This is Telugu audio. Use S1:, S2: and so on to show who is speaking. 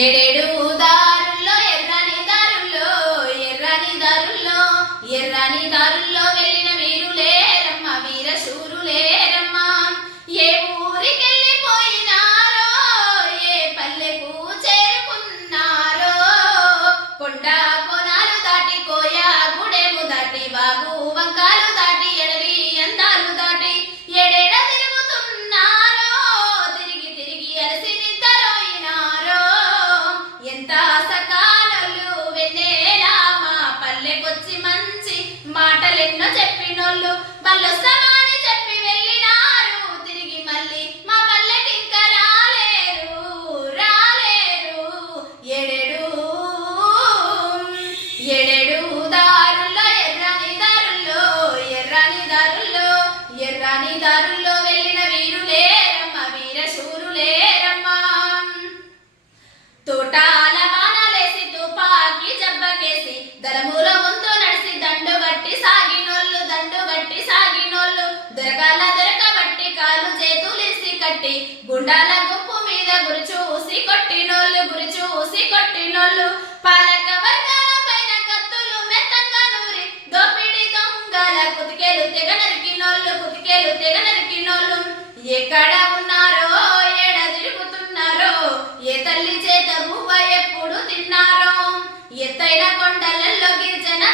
S1: ఏడేడు దారుల్లో ఎర్రని దారుల్లో ఎర్రని దారుల్లో ఎర్రని దారుల్లో వెళ్ళిన వీరులేరమ్మ వీర శూరులేరమ్మ ఏ ఊరికెళ్ళిపోయినారో ఏ పల్లెకు చేరుకున్నారో. కొండ కొనాలు దాటిపోయా గుడెము దాటి బాగు వంకాలు వచ్చి మంచి మాటలెన్నో చెప్పినోళ్ళు బలొస్తామని చెప్పి వెళ్ళినారు. తిరిగి మళ్ళీ మా పల్లెకి ఇంకా రాలేరు రాలేరు. ఎడెడు ఎడెడు దారుల్లో ఎర్రని దారుల్లో ఎర్రని దారుల్లో ఎర్రని దారుల్లో. కట్టి గుండాల గుంపు మీద గురి చూసి కొట్టినోళ్ళు గురి చూసి కొట్టినోళ్ళు. పాలక వర్గాల పైన కత్తులు మెత్తంగా నూరి దోపిడి దొంగల కుతికేలు తెగ నరికినోళ్ళు కుతికేలు తెగ నరికినోళ్ళు. ఎక్కడ ఉన్నారో ఏడ తిరుగుతున్నారో ఏ తల్లి చేత బువ్వ ఎప్పుడు తిన్నారో. ఎత్తైన కొండలలో తన